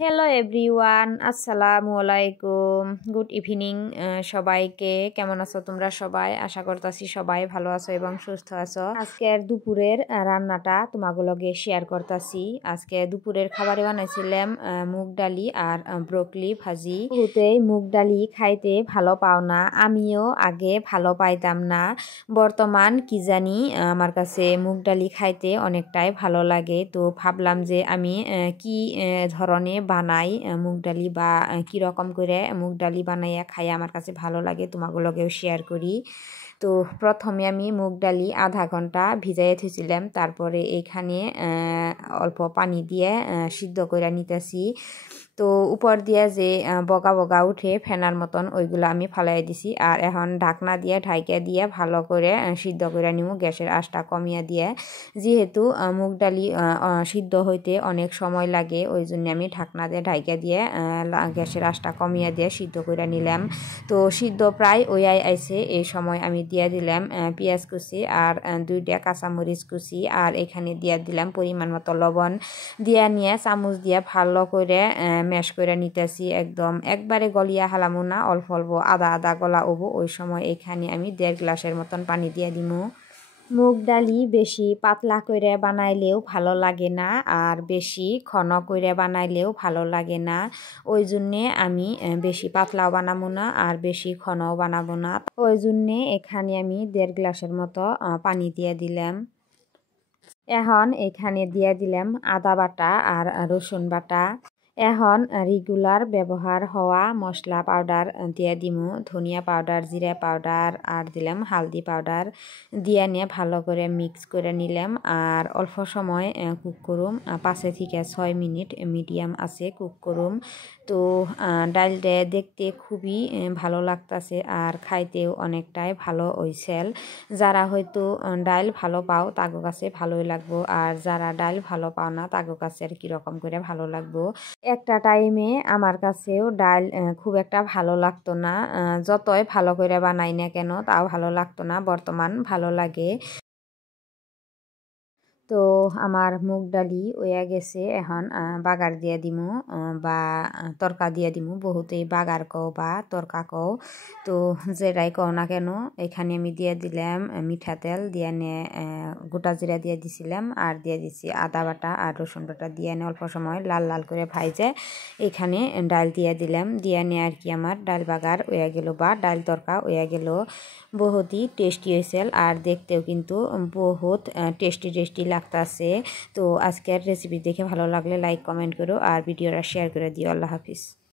Hello everyone, আসসালামু আলাইকুম। Good evening সবাইকে। কেমন আছো তোমরা সবাই? আশা করতেছি সবাই ভালো আছো এবং সুস্থ আছো। আজকের দুপুরের রান্নাটা তোমাগুলোকে শেয়ার করতেছি। আজকে দুপুরের খাবারে বানাইছিলাম মুগ ডালি আর ব্রোকলি ভাজি। শুরুতেই মুগ ডালি খাইতে ভালো পাও না, আমিও আগে ভালো পাইতাম না। বর্তমান কি জানি আমার কাছে মুগ ডালি খাইতে অনেকটাই ভালো লাগে। তো ভাবলাম যে আমি কি ধরনের বানাই মুগ ডালি বা কীরকম করে মুগ ডালি বানাইয়া খাই আমার কাছে ভালো লাগে, তোমাগুলোকেও শেয়ার করি। তো প্রথমে আমি মুগ ডালি আধা ঘন্টা ভিজাইয়ে থুইছিলাম, তারপরে এখানে অল্প পানি দিয়ে সিদ্ধ করে নিতেছি। তো উপর দিয়ে যে বগা বগা উঠে ফেনার মতন ওইগুলো আমি ফালাই দিছি। আর এখন ঢাকনা দিয়ে ঢাইকা দিয়ে ভালো করে সিদ্ধ করে নিব, গ্যাসের আঁচটা কমিয়ে দিয়ে। যেহেতু মুগ ডালি সিদ্ধ হইতে অনেক সময় লাগে, ওই জন্য আমি ঢাকনা দিয়ে ঢাইকা দিয়ে গ্যাসের আঁচটা কমিয়ে দিয়ে সিদ্ধ করে নিলাম। তো সিদ্ধ প্রায় ওয়াই আইছে, এই সময় আমি দিয়ে দিলাম পেঁয়াজ কুচি আর 2টা কাঁচামরিচ কুচি, আর এখানে দিয়ে দিলাম পরিমাণ মতো লবণ। দিয়ে নিয়ে চামচ দিয়ে ভালো করে ম্যাশ করে নিতেছি। একদম একবারে গলিয়া হালামো না, অল্প অল্প আদা আদা গলা ওবো। ওই সময় এখানে আমি 1.5 গ্লাসের মতন পানি দিয়ে দিমু। মুগ ডালি বেশি পাতলা করে বানাইলেও ভালো লাগে না, আর বেশি ঘন করে বানাইলেও ভালো লাগে না। ওই জন্যে আমি বেশি পাতলাও বানাবো না আর বেশি ঘনও বানাবো না। ওই জন্যে এখানে আমি 1.5 গ্লাসের মতো পানি দিয়ে দিলাম। এখন এখানে দিয়ে দিলাম আদা বাটা আর রসুন বাটা। এখন রেগুলার ব্যবহার হওয়া মশলা পাউডার দিয়ে দিমু, ধনিয়া পাউডার, জিরা পাউডার আর দিলাম হালদি পাউডার। দিয়ে নিয়ে ভালো করে মিক্স করে নিলাম আর অল্প সময় কুক করুম, 5 থেকে 6 মিনিট মিডিয়াম আছে কুক করুম। তো ডালটা দেখতে খুবই ভালো লাগতাছে আর খাইতেও অনেকটাই ভালো হইছেল। যারা হয়তো ডাল ভালো পাও তাগো কাছে ভালোই লাগবো, আর যারা ডাল ভালো পাও না তাগো কাছে আর কীরকম করে ভালো লাগবো। একটা টাইমে আমার কাছেও ডাল খুব একটা ভালো লাগতো না, যতই ভালো করে বানাই না কেন তাও ভালো লাগতো না। বর্তমান ভালো লাগে। তো আমার মুগ ডালি ওয়া গেছে, এখন বাগার দিয়ে দিমু বা তরকা দিয়ে দিমু। বহুতেই বাগার কও বা তরকা কও, তো যেটাই কও না কেন। এখানে আমি দিয়ে দিলাম মিঠা তেল, দিয়ে নিয়ে গোটা জিরা দিয়ে দিছিলাম আর দিয়ে দিছি আদা বাটা আর রসুন বাটা। দিয়ে নিয়ে অল্প সময় লাল লাল করে ভাইজে এখানে ডাল দিয়ে দিলাম। দিয়ে নিয়ে আর কি আমার ডাল বাগার ওয়া গেল বা ডাল তরকা ওয়া গেল। বহুতই টেস্টি হয়েছিল আর দেখতেও কিন্তু বহুত টেস্টি লাগতাছে। তো আজকের রেসিপি দেখে ভালো লাগলে লাইক কমেন্ট করো আর ভিডিওটা শেয়ার করে দিও। আল্লাহ হাফিজ।